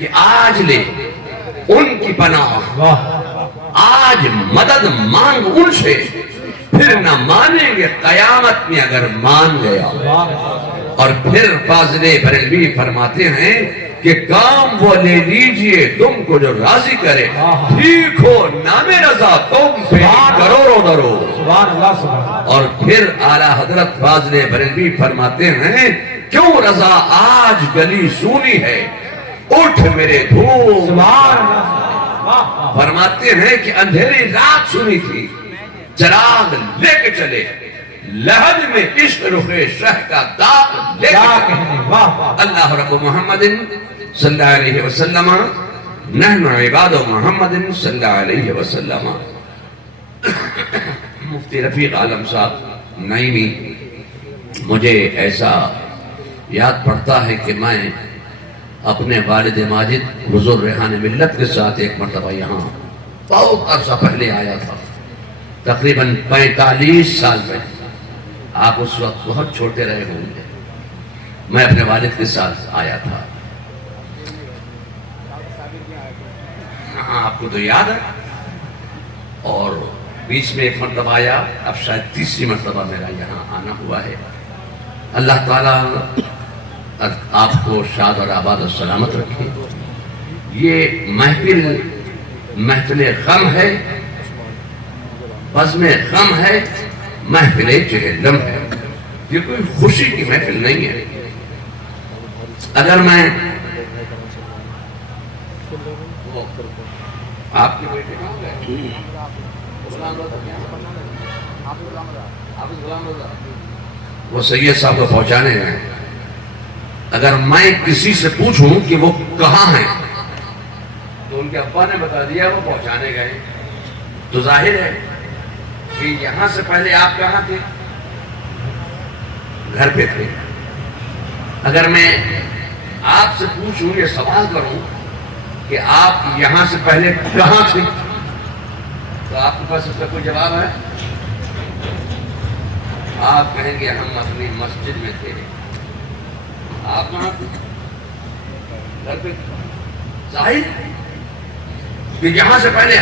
کہ آج لے ان کی پناہ، آج مدد مانگ ان سے، پھر نہ مانیں گے قیامت میں اگر مان گیا۔ اور پھر فاضل بریلوی فرماتے ہیں کہ کام وہ لے لیجئے تم کو جو راضی کرے، ٹھیک ہو نام رضا تم پہ کروڑوں درو۔ اور پھر اعلیٰ حضرت فاضل بریلوی فرماتے ہیں کیوں رضا آج گلی سونی ہے، اٹھ میرے دھوم۔ فرماتے ہیں کہ اندھیری رات سنی تھی، چراغ لے کے چلے، لہج میں عشق رخ شہ کا داغ لے کے چلے۔ اللہ رب محمد صلی اللہ علیہ وسلم، نحن عباد محمد صلی اللہ علیہ وسلم۔ مفتی رفیق عالم صاحب نعیمی، مجھے ایسا یاد پڑتا ہے کہ میں اپنے والد ماجد حضور ریحان ملت کے ساتھ ایک مرتبہ یہاں بہت عرصہ پہلے آیا تھا، تقریباً 45 سال میں۔ آپ اس وقت بہت چھوٹے رہے ہوں گے، میں اپنے والد کے ساتھ آیا تھا۔ ہاں آپ کو تو یاد ہے۔ اور بیچ میں ایک مرتبہ آیا، اب شاید تیسری مرتبہ میرا یہاں آنا ہوا ہے۔ اللہ تعالیٰ آپ کو شاد اور آباد اور سلامت رکھے۔ یہ محفل غم ہے، بزم غم ہے، محفل جہنم ہے۔ یہ کوئی خوشی کی محفل نہیں ہے۔ اگر میں آپ کے بیٹے وہ سید صاحب کو پہنچانے گئے، اگر میں کسی سے پوچھوں کہ وہ کہاں ہیں تو ان کے ابا نے بتا دیا وہ پہنچانے گئے، تو ظاہر ہے کہ یہاں سے پہلے آپ کہاں تھے؟ گھر پہ تھے۔ اگر میں آپ سے پوچھوں، یہ سوال کروں کہ آپ یہاں سے پہلے کہاں تھے، تو آپ کے پاس اس کا کوئی جواب ہے؟ آپ کہیں گے ہم اپنی مسجد میں تھے۔ آپ کہاں تھے؟ گھر پہ۔ ظاہر کہ یہاں سے پہلے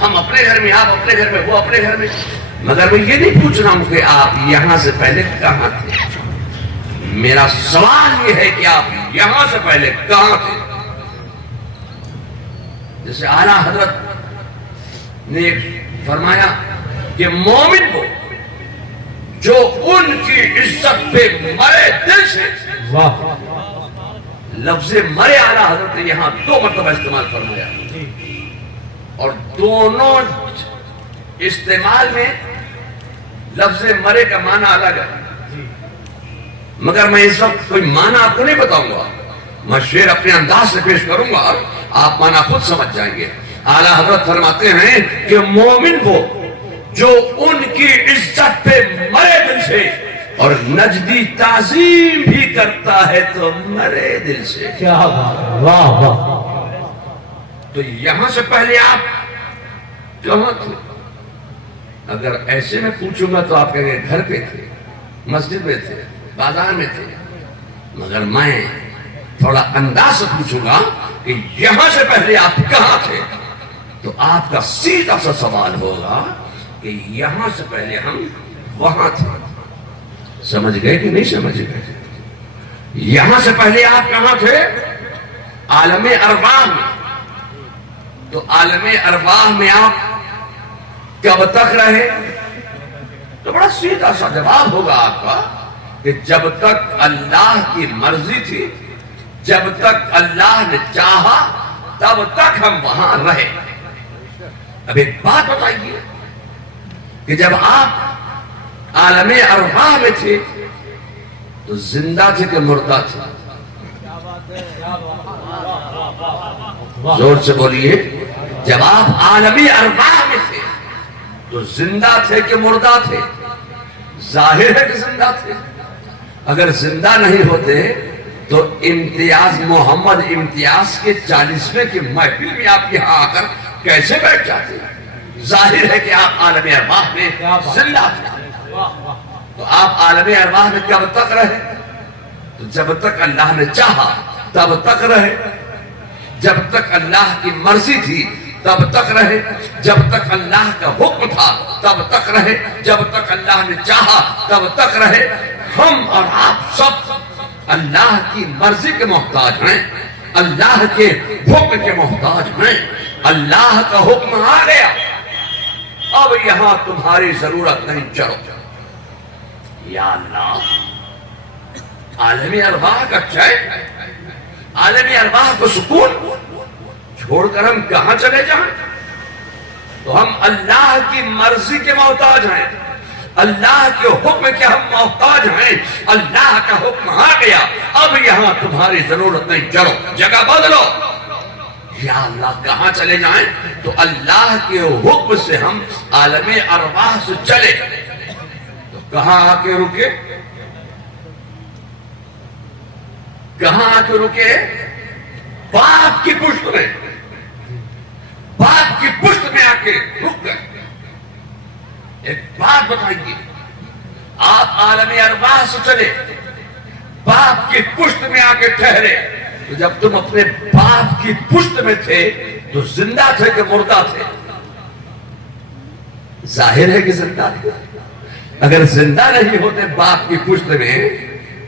ہم اپنے گھر میں، آپ اپنے گھر میں، وہ اپنے گھر میں، مگر میں یہ نہیں پوچھ رہا ہوں کہ آپ یہاں سے پہلے کہاں تھے۔ میرا سوال یہ ہے کہ آپ یہاں سے پہلے کہاں تھے۔ جیسے اعلیٰ حضرت نے فرمایا کہ مومن کو جو ان کی عزت پہ مرے دل سے، لفظ مرے اعلیٰ حضرت نے یہاں 2 مرتبہ استعمال فرمایا، اور دونوں استعمال میں لفظ مرے کا معنی الگ ہے، مگر میں اس وقت کوئی معنی آپ کو نہیں بتاؤں گا، میں شعر اپنے انداز سے پیش کروں گا، آپ معنی خود سمجھ جائیں گے۔ اعلیٰ حضرت فرماتے ہیں کہ مومن وہ جو ان کی عزت پہ مرے دل سے، اور نجدی تعظیم بھی کرتا ہے تو مرے دل سے۔ کیا بات، واہ واہ۔ تو یہاں سے پہلے آپ کہاں تھے؟ اگر ایسے میں پوچھوں گا تو آپ کہیں گے گھر پہ تھے، مسجد میں تھے، بازار میں تھے، مگر میں تھوڑا انداز سے پوچھوں گا کہ یہاں سے پہلے آپ کہاں تھے، تو آپ کا سیدھا سا سوال ہوگا کہ یہاں سے پہلے ہم وہاں تھے۔ سمجھ گئے کہ نہیں سمجھ گئے؟ یہاں سے پہلے آپ کہاں تھے؟ عالم ارواح میں۔ تو عالم ارواح میں آپ کب تک رہے؟ تو بڑا سیدھا سا جواب ہوگا آپ کا کہ جب تک اللہ کی مرضی تھی، جب تک اللہ نے چاہا تب تک ہم وہاں رہے۔ اب ایک بات بتائیے کہ جب آپ عالم ارواح میں تھے تو زندہ تھے کہ مردہ تھے؟ زور سے بولیے، جب آپ عالم ارواح میں تھے تو زندہ تھے کہ مردہ تھے؟ ظاہر ہے کہ زندہ تھے۔ اگر زندہ نہیں ہوتے تو امتیاز محمد امتیاز کے 40ویں کی محفل میں آپ یہاں آ کر کیسے بیٹھ جاتے؟ ظاہر ہے کہ آپ عالم ارواح میں زندہ تھے۔ تو آپ عالم ارواح میں کب تک رہے؟ تو جب تک اللہ نے چاہا تب تک رہے۔ جب تک اللہ کی مرضی تھی تب تک رہے، جب تک اللہ کا حکم تھا تب تک رہے، جب تک اللہ نے چاہا تب تک رہے۔ ہم اور آپ سب اللہ کی مرضی کے محتاج ہیں، اللہ کے حکم کے محتاج ہیں۔ اللہ کا حکم آ گیا، اب یہاں تمہاری ضرورت نہیں، چلو یا اللہ۔ عالمی ارواح کا چین، عالمی ارواح کو سکون چھوڑ کر ہم کہاں چلے جائیں؟ تو ہم اللہ کی مرضی کے محتاج ہیں، اللہ کے حکم کے ہم محتاج ہیں۔ اللہ کا حکم آ گیا، اب یہاں تمہاری ضرورت نہیں، چلو جگہ بدلو۔ یا اللہ کہاں چلے جائیں؟ تو اللہ کے حکم سے ہم عالم ارواح سے چلے تو کہاں آ کے رکے؟ کہاں آ کے رکے؟ باپ کی پشت میں، باپ کی پشت میں آ کے رک گئے۔ ایک بات بتائیے، آپ عالم ارواح سے چلے، باپ کی پشت میں آ کے ٹھہرے، تو جب تم اپنے باپ کی پشت میں تھے تو زندہ تھے کہ مردہ تھے؟ ظاہر ہے کہ زندہ تھے۔ اگر زندہ نہیں ہوتے باپ کی پشت میں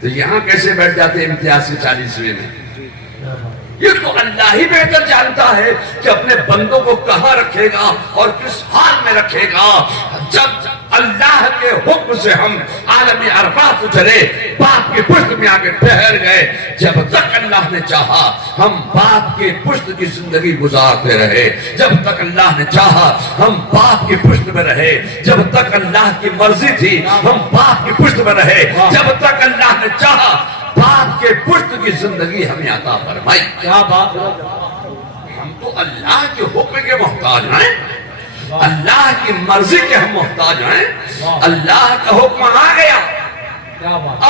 تو یہاں کیسے بیٹھ جاتے امتیاز کے 40ویں میں؟ یہ تو اللہ ہی بہتر جانتا ہے کہ اپنے بندوں کو کہاں رکھے گا اور کس حال میں رکھے گا۔ جب اللہ کے حکم سے ہم عالم ارواح کو چلے، باپ کی پشت میں آ کے ٹھہر گئے، جب تک اللہ نے چاہا ہم باپ کے پشت کی زندگی گزارتے رہے، جب تک اللہ نے چاہا ہم باپ کی پشت میں رہے، جب تک اللہ کی مرضی تھی ہم باپ کی پشت میں رہے، جب تک اللہ نے چاہا باپ کے پشت کی زندگی ہمیں عطا فرمائی۔ کیا بات! ہم تو اللہ کے حکم کے محتاج ہیں، اللہ کی مرضی کے ہم محتاج ہیں۔ اللہ کا حکم آ گیا،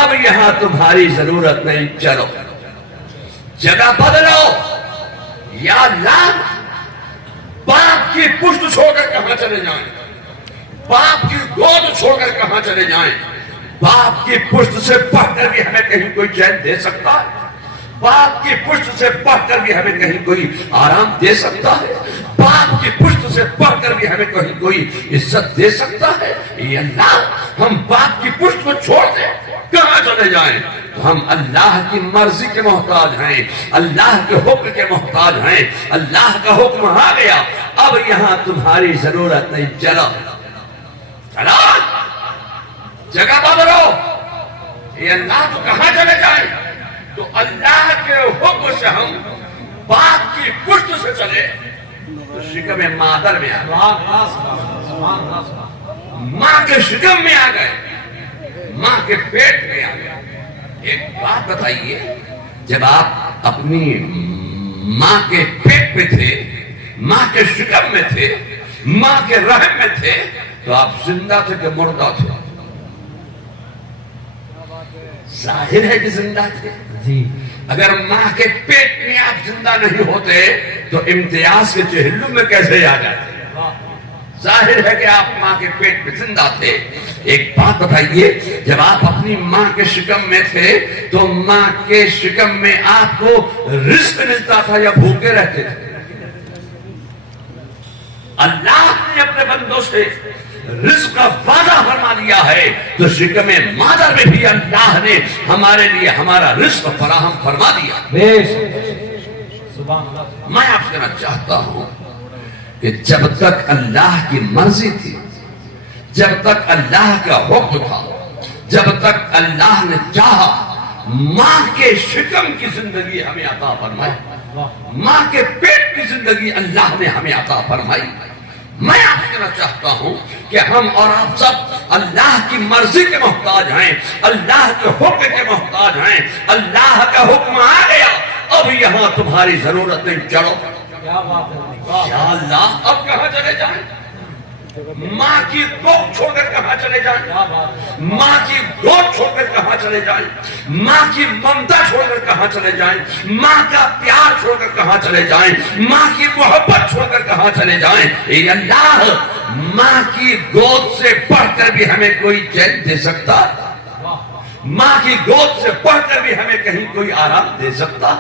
اب یہاں تمہاری ضرورت نہیں، چلو جگہ بدلو۔ یا اللہ، باپ کی پشت چھوڑ کر کہاں چلے جائیں؟ باپ کی گود چھوڑ کر کہاں چلے جائیں؟ باپ کی پشت سے پڑھ کر بھی ہمیں کہیں کوئی چین دے سکتا ہے؟ باپ کی پشت سے پڑھ کر بھی ہمیں کہیں کوئی آرام دے سکتا ہے؟ باپ کی پشت سے پڑھ کر بھی ہمیں کہیں کوئی عزت دے سکتا ہے؟ یہ اللہ، ہم باپ کی پشت کو چھوڑ دیں، کہاں چلے جائیں؟ تو ہم اللہ کی مرضی کے محتاج ہیں، اللہ کے حکم کے محتاج ہیں۔ اللہ کا حکم آ گیا، اب یہاں تمہاری ضرورت نہیں، چلو چلو جگہ بدلو۔ یہ اللہ تو کہاں چلے جائیں؟ تو اللہ کے حکم سے ہم باپ کی پشت سے چلے تو شکم مادر میں آ گئے، ماں کے شکم میں آ گئے، ماں کے پیٹ میں آ گئے۔ ایک بات بتائیے، جب آپ اپنی ماں کے پیٹ میں تھے، ماں کے شکم میں تھے، ماں کے رحم میں تھے، تو آپ زندہ تھے کہ مردہ تھے؟ ظاہر ہے کہ زندہ تھے۔ جی اگر ماں کے پیٹ میں آپ زندہ نہیں ہوتے تو امتیاز کے چہلم میں کیسے آ جاتے؟ ظاہر ہے کہ آپ ماں کے پیٹ میں زندہ تھے۔ ایک بات بتائیے، جب آپ اپنی ماں کے شکم میں تھے تو ماں کے شکم میں آپ کو رزق ملتا تھا یا بھوکے رہتے تھے؟ اللہ نے اپنے بندوں سے رزق کا وعدہ فرما دیا ہے، تو شکم مادر میں بھی اللہ نے ہمارے لیے ہمارا رزق فراہم فرما دیا۔ میں آپ سے کہنا چاہتا ہوں کہ جب تک اللہ کی مرضی تھی، جب تک اللہ کا حکم تھا، جب تک اللہ نے چاہا ماں کے شکم کی زندگی ہمیں عطا فرمائی، ماں کے پیٹ کی زندگی اللہ نے ہمیں عطا فرمائی۔ میں آپ سے کہنا چاہتا ہوں کہ ہم اور آپ سب اللہ کی مرضی کے محتاج ہیں، اللہ کے حکم کے محتاج ہیں۔ اللہ کا حکم آ گیا، اب یہاں تمہاری ضرورت نہیں، چلو یا اللہ اب کہاں چلے جائیں؟ ماں کی گود چھوڑ کر کہاں چلے جائیں؟ ماں کی گود چھوڑ کر کہاں چلے جائیں؟ ماں کی ممتا چھوڑ کر کہاں چلے جائیں؟ ماں کا پیار چھوڑ کر کہاں چلے جائیں؟ ماں کی محبت چھوڑ کر کہاں چلے جائیں؟ اے اللہ، ماں کی گود سے بڑھ کر بھی ہمیں کوئی چین دے سکتا؟ ماں کی گود سے بڑھ کر بھی ہمیں کہیں کوئی آرام دے سکتا؟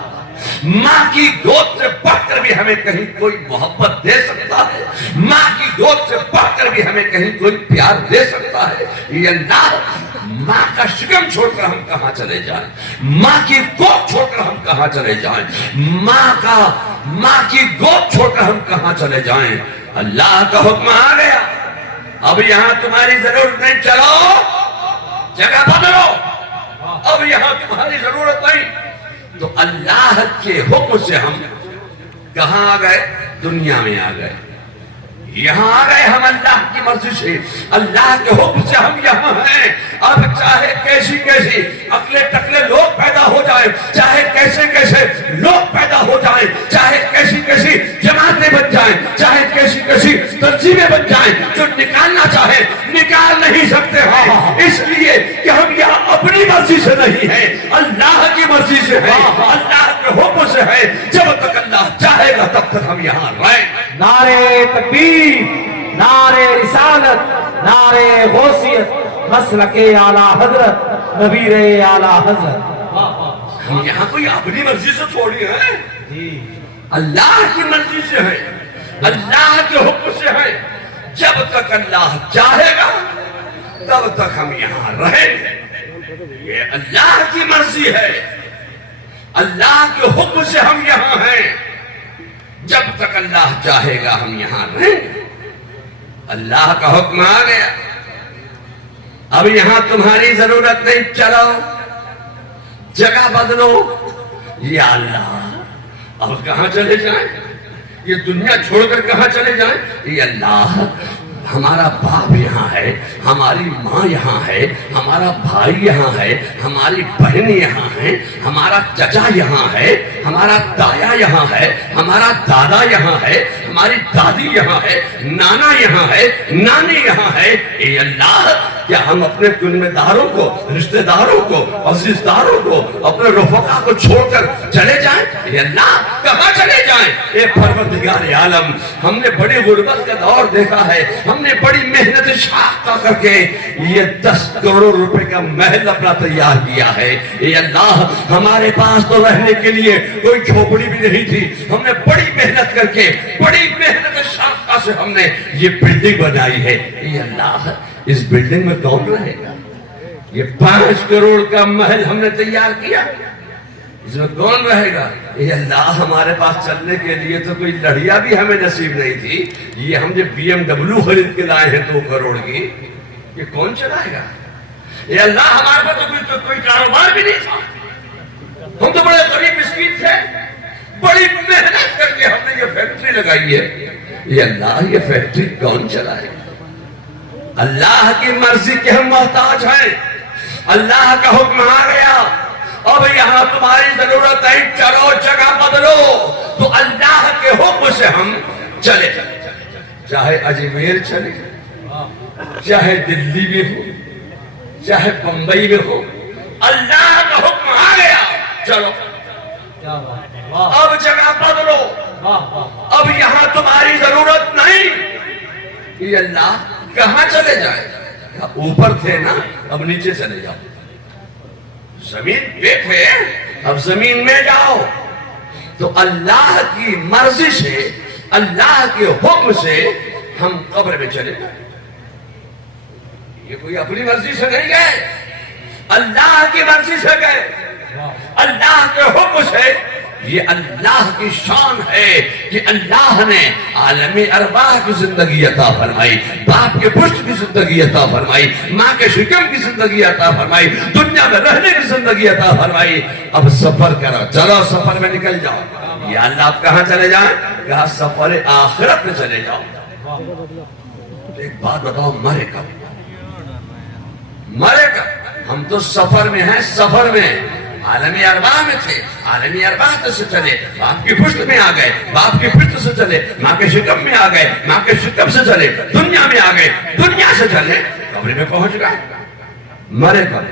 ماں کی گود سے بڑھ بھی ہمیں کہیں کوئی محبت دے سکتا ہے، ماں کی گود سے بڑھ کر بھی ہمیں کہیں کوئی پیار دے سکتا ہے؟ یہ اللہ، ماں کا شکم چھوڑ کر ہم کہاں چلے جائیں؟ ماں کی گود چھوڑ کر ہم کہاں چلے جائیں؟ ماں کی گود چھوڑ کر ہم کہاں چلے جائیں؟ اللہ کا حکم آ گیا، اب یہاں تمہاری ضرورت نہیں، چلو جگہ بدلو، اب یہاں تمہاری ضرورت نہیں۔ تو اللہ کے حکم سے ہم کہاں آ گئے؟ دنیا میں آ گئے، یہاں آ گئے ہم اللہ کی مرضی سے، اللہ کے حکم سے ہم یہاں ہیں۔ اب چاہے کیسی کیسی اکلے ٹکلے لوگ پیدا ہو جائیں، چاہے کیسے کیسے لوگ پیدا ہو جائیں، چاہے کیسی کیسی جماعتیں بن جائیں، چاہے کیسی کیسی تنظیمیں بن جائیں، جو نکالنا چاہیں نکال نہیں سکتے ہیں، اس لیے کہ ہم یہاں اپنی مرضی سے نہیں ہیں، اللہ کی مرضی سے ہیں، اللہ کے حکم سے ہیں۔ جب تک اللہ چاہے گا تب تک ہم یہاں رہیں۔ نعرے تکبیر، نعرے رسالت، نعرے غوثیت، مسلک اعلیٰ حضرت، نبیر اعلیٰ حضرت۔ ہم یہاں کوئی اپنی مرضی سے تھوڑی ہیں، اللہ کی مرضی سے ہے، اللہ کے حکم سے ہے۔ جب تک اللہ چاہے گا تب تک ہم یہاں رہیں گے، یہ اللہ کی مرضی ہے، اللہ کے حکم سے ہم یہاں ہیں۔ جب تک اللہ چاہے گا ہم یہاں رہیں گے۔ اللہ کا حکم آ گیا، اب یہاں تمہاری ضرورت نہیں، چلو جگہ بدلو۔ یا اللہ، اب کہاں چلے جائیں؟ یہ دنیا چھوڑ کر کہاں چلے جائیں؟ یا اللہ، ہمارا باپ یہاں ہے، ہماری ماں یہاں ہے، ہمارا بھائی یہاں ہے، ہماری بہن یہاں ہے، ہمارا چچا یہاں ہے، ہمارا تایا یہاں ہے، ہمارا دادا یہاں ہے، ہماری دادی یہاں ہے، نانا یہاں ہے، نانی یہاں ہے۔ اے اللہ، کیا ہم اپنے ذمہ داروں کو، رشتہ داروں کو، عزیزداروں کو، اپنے رفقا کو چھوڑ کر چلے جائیں؟ اے اللہ، کہاں چلے جائیں؟ اے پروردگار عالم، ہم نے بڑی غربت کا دور دیکھا ہے، ہم نے بڑی محنت شاقہ کر کے یہ 10 کروڑ روپے کا محل اپنا تیار کیا ہے۔ اے اللہ، ہمارے پاس تو رہنے کے لیے کوئی جھوپڑی بھی نہیں تھی، ہم نے بڑی محنت کر کے، بڑی محنت شاقہ سے ہم نے یہ بلڈنگ بنائی ہے۔ اے اللہ، اس بلڈنگ میں کون رہے گا؟ یہ 5 کروڑ کا محل ہم نے تیار کیا، اس میں کون رہے گا؟ اے اللہ، ہمارے پاس چلنے کے لیے تو کوئی لڑیا بھی ہمیں نصیب نہیں تھی، یہ ہم جو BMW خرید کے لائے ہیں 2 کروڑ کی، یہ کون چلائے گا؟ اے اللہ، ہمارے پاس تو کوئی کاروبار بھی نہیں تھا، ہم تو بڑے غریب مسکین تھے، بڑی محنت کر کے ہم نے یہ فیکٹری لگائی ہے۔ اے اللہ، یہ فیکٹری کون چلائے گا؟ اللہ کی مرضی کے ہم محتاج ہیں، اللہ کا حکم آ گیا، اب یہاں تمہاری ضرورت ہے، چلو جگہ بدلو۔ تو اللہ کے حکم سے ہم چلے، چاہے اجمیر چلے، چاہے دلی میں ہو، چاہے بمبئی میں ہو، اللہ کا حکم آ گیا، چلو اب جگہ بدلو، اب یہاں تمہاری ضرورت نہیں۔ یہ اللہ، کہاں چلے جائیں؟ اوپر تھے نا، اب نیچے چلے جاؤ، زمین پہ تھے اب زمین میں جاؤ۔ تو اللہ کی مرضی سے، اللہ کے حکم سے ہم قبر میں چلے گئے، یہ کوئی اپنی مرضی سے نہیں گئے، اللہ کی مرضی سے گئے، اللہ کے حکم سے۔ یہ اللہ کی شان ہے کہ اللہ نے عالمی ارواح کی زندگی عطا فرمائی، باپ کے پشت کی زندگی عطا فرمائی، ماں کے شکم کی زندگی عطا فرمائی، دنیا میں رہنے کی زندگی عطا فرمائی۔ اب سفر کرو، چلو سفر میں نکل جاؤ۔ یا اللہ، آپ کہاں چلے جائیں؟ کہا سفر آخرت میں چلے جاؤ۔ ایک بات بتاؤ، مرے کب؟ مرے کب؟ ہم تو سفر میں ہیں، سفر میں عالمی ارواح میں تھے، عالمی ارواح سے چلے، باپ کی پشت میں آ گئے، باپ کی پشت سے چلے، ماں کے شکم میں آ گئے، ماں کے شکم سے چلے، دنیا میں آ گئے، دنیا سے چلے، قبر میں پہنچ گئے۔ مرے کب؟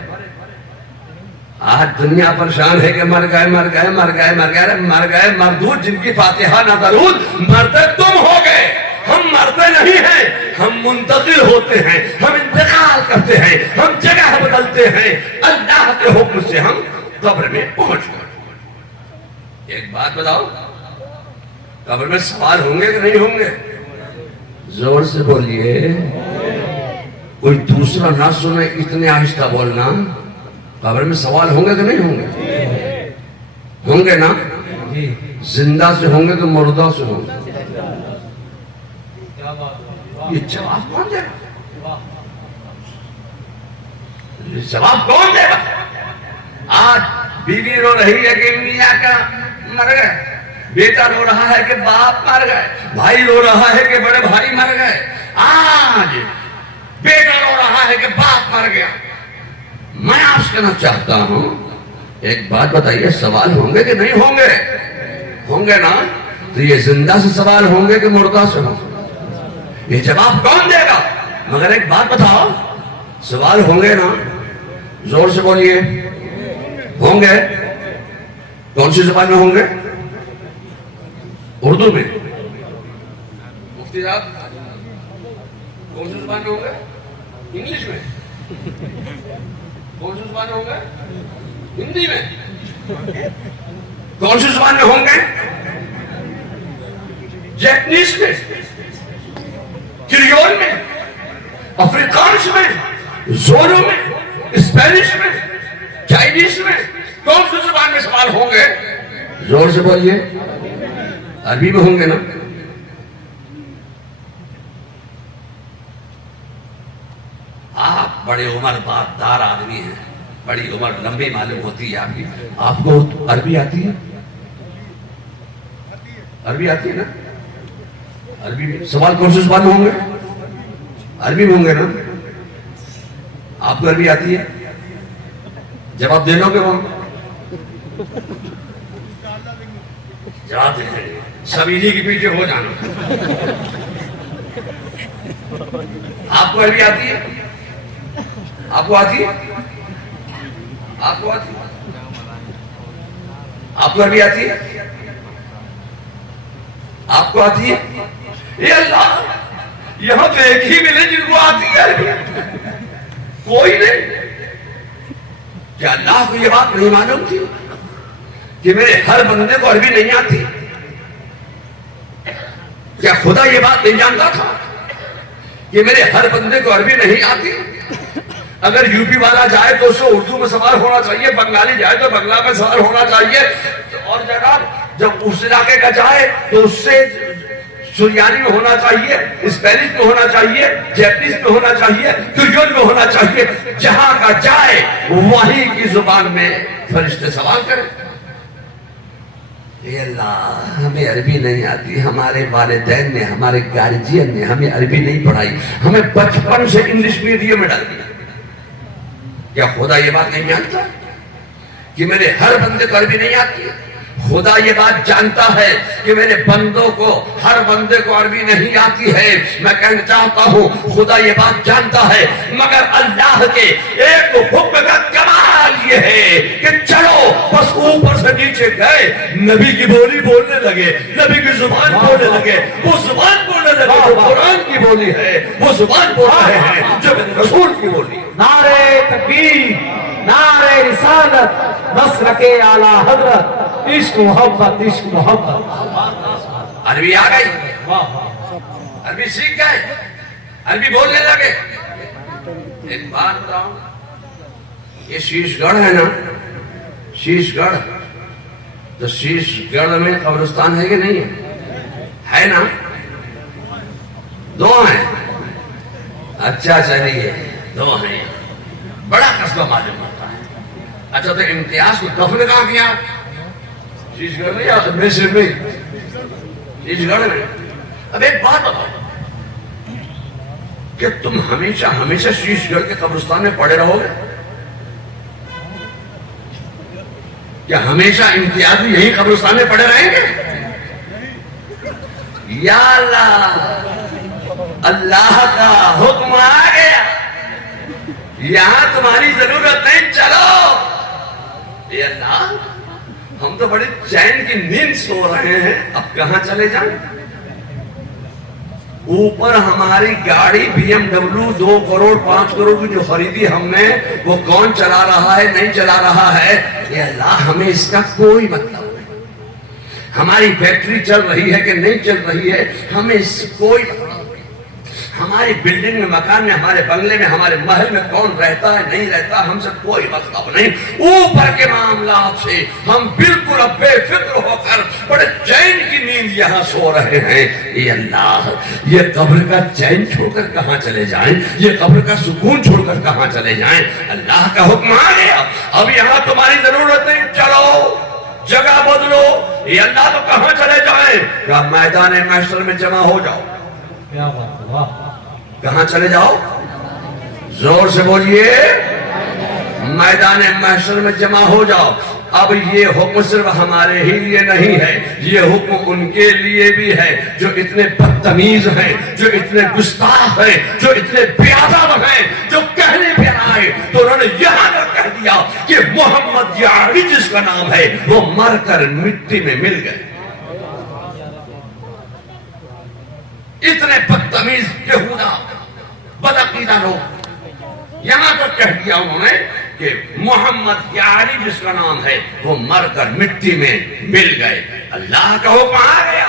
آج دنیا پریشان ہے کہ مر گئے مر گئے مر گئے مر گئے مر گئے، مردود جن کی فاتحہ نہ درود، مرتے تم ہو گئے، ہم مرتے نہیں ہیں، ہم منتقل ہوتے ہیں، ہم انتقال کرتے ہیں، ہم جگہ بدلتے ہیں، اللہ کے حکم سے ہم قبر میں پہنچ گئے۔ ایک بات بتاؤ، قبر میں سوال ہوں گے کہ نہیں ہوں گے؟ زور سے بولیے، کوئی دوسرا نہ سنے، اتنے آہستہ بولنا۔ قبر میں سوال ہوں گے کہ نہیں ہوں گے؟ ہوں گے نا؟ زندہ سے ہوں گے کہ مردہ سے ہوں گے؟ یہ جواب کون دے گا؟ یہ جواب کون دے گا؟ آج بیوی رو رہی ہے کہ میاں کا مر گئے، بیٹا رو رہا ہے کہ باپ مر گئے، بھائی رو رہا ہے کہ بڑے بھائی مر گئے، آج بیٹا رو رہا ہے کہ باپ مر گیا۔ میں آپ سے کہنا چاہتا ہوں، ایک بات بتائیے، سوال ہوں گے کہ نہیں ہوں گے؟ ہوں گے نا؟ تو یہ زندہ سے سوال ہوں گے کہ مردہ سے ہوں گے؟ یہ جواب کون دے گا؟ مگر ایک بات بتاؤ، سوال ہوں گے نا؟ زور سے بولیے، ہوں گے؟ کون سی زبان میں ہوں گے؟ اردو میں؟ مفتی صاحب کون سی زبان میں ہوں گے؟ انگلش میں؟ کون سی زبان میں ہوں گے؟ ہندی میں؟ کون سی زبان میں ہوں گے؟ جیپنیز میں؟ کریول میں؟ افریکانس میں؟ زولو میں؟ اسپینش میں؟ چائنیز میں؟ کون سی زبان میں سوال ہوں گے؟ زور سے بولیے، عربی میں ہوں گے نا؟ آپ بڑے عمر باددار آدمی ہیں، بڑی عمر لمبی معلوم ہوتی ہے آپ کی، آپ کو عربی آتی ہے؟ عربی آتی ہے نا؟ عربی میں سوال کون سی زبان میں ہوں گے؟ عربی میں ہوں گے نا؟ آپ کو عربی آتی ہے؟ جواب دے لو گے وہاں؟ جواب دے دیں، سبیلی کے پیچھے ہو جانا۔ آپ کو عربی آتی ہے؟ آپ کو آتی ہے؟ آپ کو آتی ہے؟ آپ کو عربی آتی ہے؟ آپ کو آتی ہے؟ اے اللہ، یہاں تو ایک ہی ملے جن کو آتی ہے عربی، کوئی نہیں۔ کیا اللہ کو یہ بات نہیں معلوم تھی کہ میرے ہر بندے کو عربی نہیں آتی؟ کیا خدا یہ بات نہیں جانتا تھا کہ میرے ہر بندے کو عربی نہیں آتی؟ اگر یوپی والا جائے تو اس سے اردو میں سوال ہونا چاہیے، بنگالی جائے تو بنگلہ میں سوال ہونا چاہیے، اور جناب جب اس علاقے کا جائے تو اس سے سریانی میں ہونا چاہیے، اسپینش میں ہونا چاہیے، جیپنیز میں ہونا چاہیے، کریول میں ہونا چاہیے۔ جہاں کا جائے وہی کی زبان میں فرشتے سوال کریں۔ اے اللہ، ہمیں عربی نہیں آتی، ہمارے والدین نے، ہمارے گارجین نے ہمیں عربی نہیں پڑھائی، ہمیں بچپن سے انگلش میڈیم میں ڈال دیا۔ کیا خدا یہ بات نہیں جانتا کہ میرے ہر بندے کو عربی نہیں آتی ہے؟ خدا یہ بات جانتا ہے کہ میرے بندوں کو، ہر بندے کو عربی نہیں آتی ہے۔ میں کہنا چاہتا ہوں، خدا یہ بات جانتا ہے، مگر اللہ کے ایک حکم کا کمال یہ ہے کہ چلو بس اوپر سے نیچے گئے، نبی کی بولی بولنے لگے، نبی کی زبان بولنے لگے، وہ زبان بولنے لگے جو قرآن کی بولی ہے، وہ زبان بول رہے ہیں جو میرے رسول کی بولی ہے۔ نعرہ تکبیر، نعرہ رسالت، مسلک اعلی حضرت، عشق محبت، عشق محبت۔ عربی آ گئی، عربی سیکھ گئے، عربی بولنے لگے۔ ایک بات بتاؤں، یہ شیش گڑھ ہے نا، شیش گڑھ، تو شیش گڑھ میں قبرستان ہے کہ نہیں ہے نا؟ دو ہیں، اچھا چلیے دو ہیں، بڑا قصبہ معلوم ہوتا ہے۔ اچھا تو امتیاز کو دفن کہاں کیا؟ شیش گڑھ میں یا مصر میں؟ شیش گڑھ میں۔ اب ایک بات بتاؤ کہ تم ہمیشہ شیش گڑھ کے قبرستان میں پڑے رہو گے؟ کیا ہمیشہ امتیاز بھی یہی قبرستان میں پڑے رہیں گے؟ یا اللہ، اللہ کا حکم آ گیا، یہاں تمہاری ضرورت نہیں، چلو۔ اے اللہ، ہم تو بڑے چین کی نیند سو رہے ہیں، اب کہاں چلے جائیں؟ اوپر ہماری گاڑی B M W 2 crore 5 crore کی جو خریدی ہم نے، وہ کون چلا رہا ہے، نہیں چلا رہا ہے، اے اللہ ہمیں اس کا کوئی مطلب نہیں۔ ہماری فیکٹری چل رہی ہے کہ نہیں چل رہی ہے ہمیں اس سے کوئی ہماری بلڈنگ میں مکان میں ہمارے بنگلے میں ہمارے محل میں کون رہتا ہے نہیں رہتا ہم سے کوئی مطلب نہیں اوپر کے معاملات سے ہم بالکل اب بے فکر ہو کر بڑے چین کی نیند یہاں سو رہے ہیں اے اللہ یہ قبر کا چین چھوڑ کر کہاں چلے جائیں یہ قبر کا سکون چھوڑ کر کہاں چلے جائیں اللہ کا حکم آ گیا اب یہاں تمہاری ضرورت نہیں چلو جگہ بدلو یہ اللہ تو کہاں چلے جائیں کہ میدان محشر میں جمع ہو جاؤ کیا بات ہے، واہ کہاں چلے جاؤ زور سے بولیے میدان محشر میں جمع ہو جاؤ اب یہ حکم صرف ہمارے ہی لیے نہیں ہے یہ حکم ان کے لیے بھی ہے جو اتنے بدتمیز ہیں جو اتنے گستاخ ہیں جو اتنے بے ادب ہیں جو کہنے پہ آئے تو انہوں نے یہاں تک کہہ دیا کہ محمد یعری جس کا نام ہے وہ مر کر مٹی میں مل گئے اتنے بدتمیز یہودا بدعقیدہ لوگ یہاں تک کہہ دیا انہوں نے کہ محمد یعری جس کا نام ہے وہ مر کر مٹی میں مل گئے اللہ کا حکم آ گیا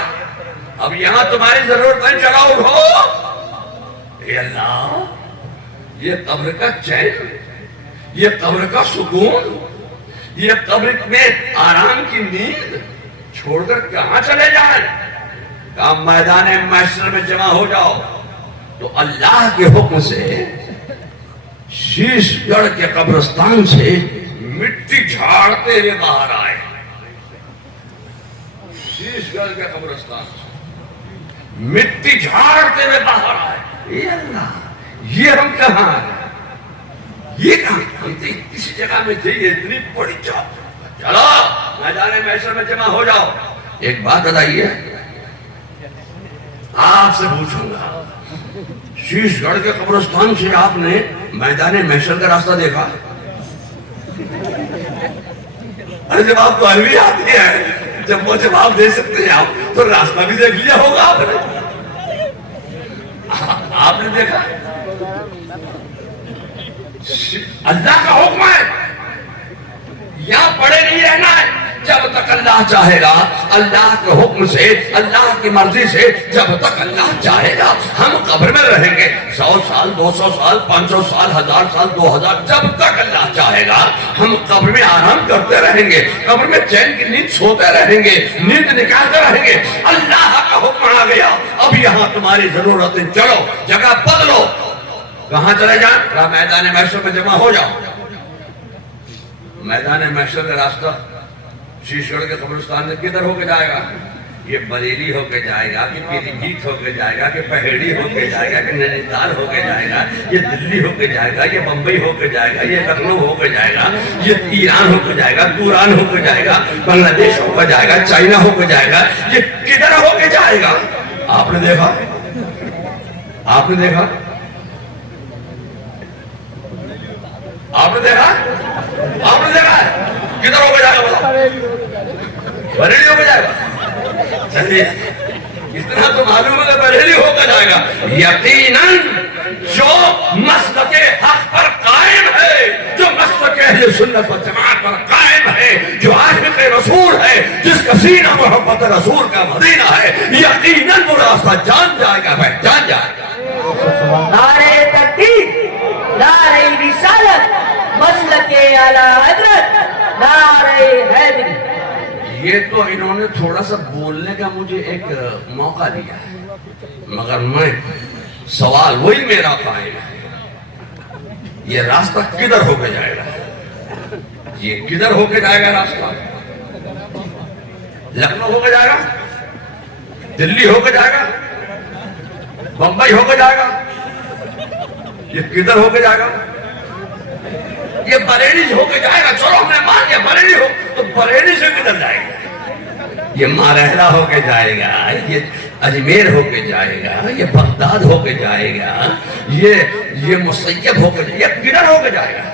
اب یہاں تمہاری ضرورت ہے چلو اٹھو اے اللہ یہ قبر کا چین یہ قبر کا سکون یہ قبر میں آرام کی نیند چھوڑ کر کہاں چلے جائیں کہ میدان محشر میں جمع ہو جاؤ تو اللہ کے حکم سے شیش گڑھ کے قبرستان سے مٹی جھاڑتے ہوئے باہر آئے شیش گڑھ کے قبرستان سے مٹی جھاڑتے ہوئے باہر آئے اے اللہ یہ ہم کہاں آئے یہ کہاں ہم تو کسی جگہ میں تھے یہ اتنی بڑی چلو میدان محشر میں جمع ہو جاؤ ایک بات بتائیے آپ سے پوچھوں گا شیش گڑھ کے قبرستان سے آپ نے میدان محشر کا راستہ دیکھا ارے جب آپ کو عربی آتی ہے جب وہ جواب دے سکتے ہیں آپ تو راستہ بھی دیکھ لیا ہوگا آپ نے دیکھا اللہ کا حکم ہے یہاں پڑے نہیں رہنا ہے جب تک اللہ چاہے گا اللہ کے حکم سے اللہ کی مرضی سے جب تک اللہ چاہے گا ہم قبر میں رہیں گے 100 سال 200 سال 500 سال 1000 سال 2000 جب تک اللہ چاہے گا ہم قبر میں آرام کرتے رہیں گے قبر میں چین کی نیند سوتے رہیں گے نیند نکالتے رہیں گے اللہ کا حکم آ گیا اب یہاں تمہاری ضرورت ہے چلو جگہ بدلو کہاں چلے جائیں میدان محشر میں جمع ہو جاؤ میدان محشر کا راستہ شیش گڑھ کے قبرستان میں کدھر ہو کے جائے گا یہ بریلی ہو کے جائے گا کہ پیلی بھیت ہو کے جائے گا کہ پہیڑی ہو کے جائے گا کہ نینی تال ہو کے جائے گا یہ دلی ہو کے جائے گا یہ بمبئی ہو کے جائے گا یہ لکھنؤ ہو کے جائے گا یہ ایران ہو کے جائے گا توران ہو کے جائے گا بنگلہ دیش ہو کے جائے گا چائنا ہو کے جائے گا یہ کدھر ہو کے جائے گا آپ نے دیکھا آپ نے دیکھا آپ نے دیکھا آپ نے دیکھا کدھر ہو کے جائے گا بریلی ہو کے جائے گا چلیے اتنا تو معلوم ہے کہ بریلی ہو کے جائے گا یقیناً جو مسلک حق پر قائم ہے جو مسلک اہل سنت و جماعت پر قائم ہے جو عاشق رسول ہے جس کا سینہ محبت رسول کا مدینہ ہے یقیناً وہ راستہ جان جائے گا پہچان جائے گا نعرہ تکبیر نعرہ رسالت مسلک اعلی حضرت نعرہ حیدری یہ تو انہوں نے تھوڑا سا بولنے کا مجھے ایک موقع دیا ہے مگر میں سوال وہی میرا قائم ہے یہ راستہ کدھر ہو کے جائے گا یہ کدھر ہو کے جائے گا راستہ لکھنؤ ہو کے جائے گا دلی ہو کے جائے گا بمبئی ہو کے جائے گا یہ کدھر ہو کے جائے گا یہ بریلی ہو کے جائے گا چلو ہم نے مان لیا بریلی ہو تو بریلی سے کدھر جائے گا یہ مارہلا ہو کے جائے گا یہ اجمیر ہو کے جائے گا یہ بغداد ہو کے جائے گا یہ مسیب ہو کے یہ کدھر ہو کے جائے گا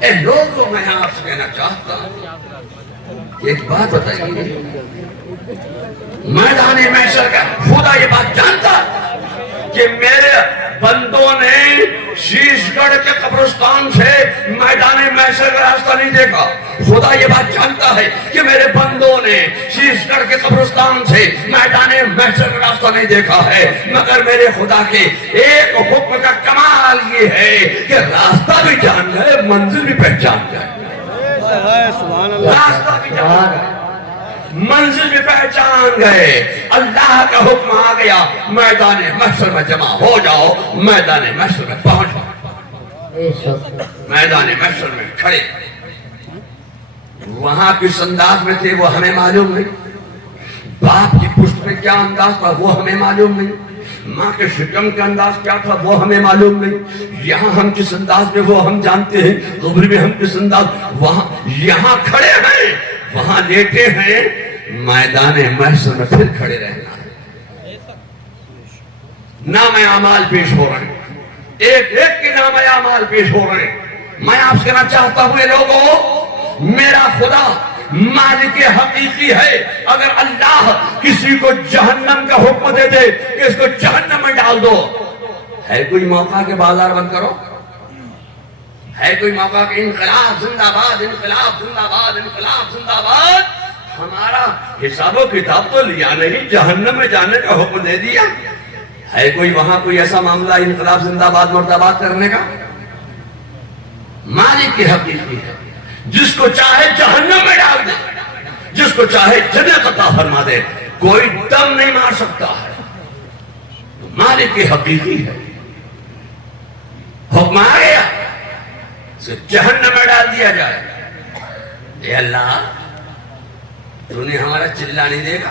اے لوگوں میں آپ سے کہنا چاہتا ہوں ایک بات بتائیے میدان محشر کا خدا یہ بات جانتا کہ میرے بندوں نے شیش گڑھ کے قبرستان سے میدان محشر کا راستہ نہیں دیکھا. خدا یہ بات جانتا ہے کہ میرے بندوں نے شیش گڑھ کے قبرستان سے میدان محشر کا راستہ نہیں دیکھا ہے, مگر میرے خدا کے ایک حکم کا کمال یہ ہے کہ راستہ بھی جان گئے, منزل بھی پہچان گئے. راستہ بھی جان گئے, منزل بھی پہچان گئے. اللہ کا حکم آ گیا, میدان محشر میں جمع ہو جاؤ. میدان محشر میں پہنچ جاؤ, میدان محشر میں کھڑے. وہاں کس انداز میں تھے وہ ہمیں معلوم نہیں, باپ کی پشت میں کیا انداز تھا وہ ہمیں معلوم نہیں, ماں کے شکم کا انداز کیا تھا وہ ہمیں معلوم نہیں. یہاں ہم کس انداز میں وہ ہم جانتے ہیں, قبر میں ہم کس انداز. وہاں یہاں کھڑے ہیں, وہاں لیٹے ہیں, میدان محشر میں پھر کھڑے رہنا ہے. نام اعمال پیش ہو رہے ہیں, ایک ایک کے نام اعمال پیش ہو رہے ہیں. میں آپ سے کہنا چاہتا ہوں, اے لوگوں, میرا خدا مالک حقیقی ہے. اگر اللہ کسی کو جہنم کا حکم دے دے کہ اس کو جہنم میں ڈال دو, ہے کوئی موقع کہ بازار بند کرو؟ ہے کوئی موقع کہ انقلاب زندہ باد, انقلاب زندہ باد, انقلاب زندہ باد؟ ہمارا حساب و کتاب تو لیا نہیں, جہنم میں جانے کا حکم دے دیا. ہے کوئی وہاں کوئی ایسا معاملہ انقلاب زندہ باد مرد آباد کرنے کا؟ مالک کی حقیقی ہے, جس کو چاہے جہنم میں ڈال دے, جس کو چاہے جنت عطا فرما دے, کوئی دم نہیں مار سکتا ہے. مالک کی حقیقی ہے. حکم آ گیا, اسے جہنم میں ڈال دیا جائے. اے اللہ, تو نے ہمارا چلہ نہیں دیکھا؟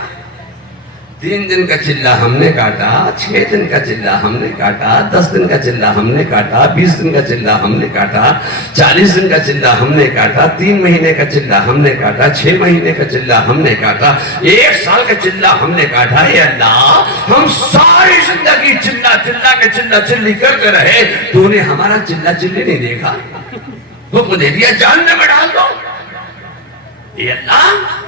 3 دن کا چلہ ہم نے کاٹا, 6 دن کا چلہ ہم نے کاٹا, 10 دن کا چلہ ہم نے کاٹا, 20 دن کا چلہ ہم نے کاٹا, 40 دن کا چلہ ہم نے کاٹا, 3 مہینے کا چلہ ہم نے کاٹا, 6 مہینے کا چلہ ہم نے کاٹا, 1 سال کا چلہ ہم نے کاٹا. اے اللہ, ہم ساری زندگی چلہ چلہ کے چلہ چلی کرتے رہے, تو نے ہمارا چلہ چلی نہیں دیکھا, حکم دے دیا جہنم میں ڈال دو. اے اللہ,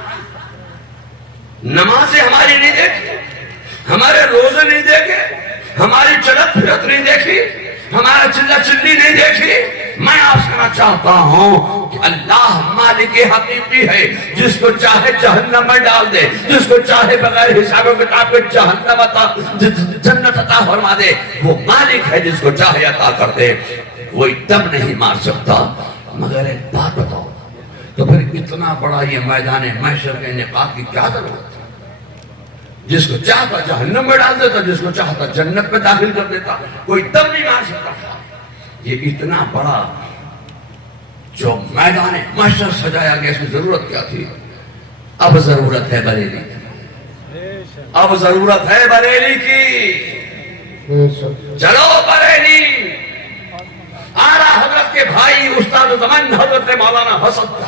نمازیں ہماری نہیں دیکھی, ہمارے روزے نہیں دیکھے, ہماری چلت پھرت نہیں دیکھی, ہمارا چلہ چلی نہیں دیکھی. میں آپ سے کہنا چاہتا ہوں کہ اللہ مالک حقیقی ہے, جس کو چاہے جہنم میں ڈال دے, جس کو چاہے بغیر حساب و کتاب کے جنت عطا فرما دے. وہ مالک ہے, جس کو چاہے عطا کر دے. کوئی دم نہیں مار سکتا. مگر ایک بات بتاؤ, تو پھر اتنا بڑا یہ میدان محشر کے انعقاد کی کیا ضرورت؟ جس کو چاہتا جہنم میں ڈال دیتا, جس کو چاہتا جنت میں داخل کر دیتا, کوئی دم نہیں مار سکتا تھا. یہ اتنا بڑا جو میدان محشر سجایا گیا, اس کی ضرورت کیا تھی؟ اب ضرورت ہے بریلی کی, اب ضرورت ہے بریلی کی. چلو بریلی. آلہ حضرت کے بھائی استاد زمان حضرت مولانا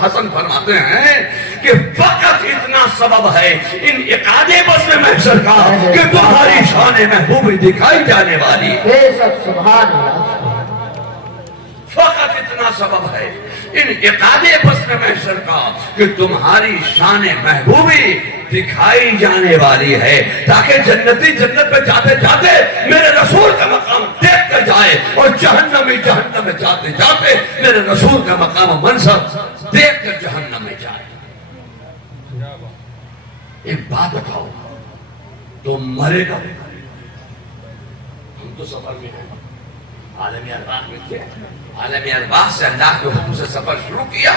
حسن فرماتے ہیں کہ فقط اتنا سبب ہے انعقاد بزم محشر کا کہ تمہاری شان محبوبی دکھائی جانے والی. سبحان اللہ. فقط اتنا سبب ہے انعقاد بزم محشر کا کہ تمہاری شان محبوبی دکھائی جانے والی ہے, تاکہ جنتی جنت میں جاتے جاتے میرے رسول کا مقام دیکھ کر جائے, اور جہنمی جہنم میں جاتے جاتے میرے رسول کا مقام و منصب دیکھ کر جہنم میں جائے. ایک بات بتاؤ, تو مرے گا, ہم تو سفر میں ہیں, عالم ارواح میں تھے, عالم ارواح سے اللہ کے حکم سے سفر شروع کیا,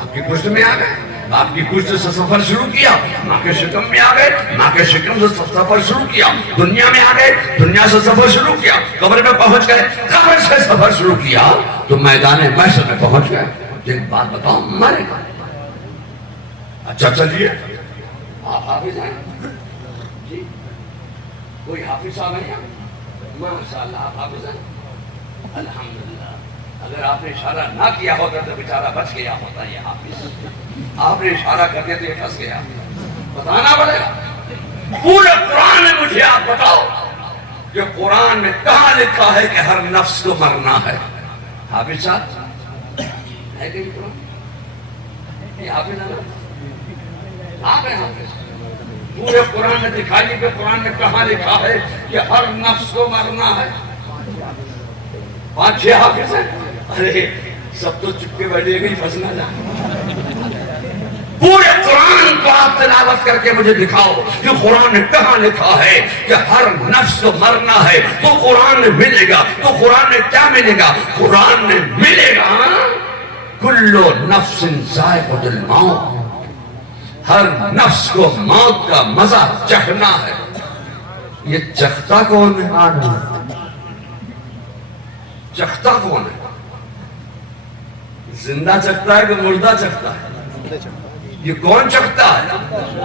آپ کی پشت میں آ گئے, آپ کی پشت سے سفر شروع کیا, ماں کے شکم میں آ گئے, ماں کے شکم سے سفر شروع کیا, دنیا میں آ گئے, دنیا سے سفر شروع کیا, قبر میں پہنچ گئے, قبر سے سفر شروع کیا, تو میدان محشر میں پہنچ گئے. ایک بات بتاؤ, مرے گا. اچھا چلیے, آپ حافظ ہیں جی, کوئی حافظ صاحب ہیں؟ ماشاءاللہ آپ حافظ ہیں, الحمدللہ. اگر آپ نے اشارہ نہ کیا ہوتا تو بیچارہ بچ گیا ہوتا. یہ حافظ, آپ نے اشارہ کر دیا تو یہ پھنس گیا. بتانا پڑے گا. پورے قرآن میں مجھے آپ بتاؤ کہ قرآن میں کہاں لکھا ہے کہ ہر نفس کو مرنا ہے؟ حافظ صاحب ہے کہ قرآن؟ یہ حافظ ہے نا, آپ ہیں حافظ. پورے قرآن میں دکھائیے کہ قرآن میں کہاں لکھا ہے کہ ہر نفس کو مرنا ہے. 5 6 حافظ ہیں. ارے سب تو چپکے بیٹھے گئی پھنسنا جائے. پورے قرآن کو آپ تلاوت کر کے مجھے دکھاؤ کہ قرآن نے کہاں لکھا ہے کہ ہر نفس کو مرنا ہے تو قرآن نے ملے گا. تو قرآن نے کیا ملے گا؟ قرآن نے ملے گا کل نفس ذائقۃ الموت. ہر نفس کو موت کا مزہ چکھنا ہے. یہ چکھتا کون ہے؟ چکھتا کون ہے؟ زندہ چکھتا ہے کہ مردہ چکھتا ہے؟ یہ کون چکھتا ہے؟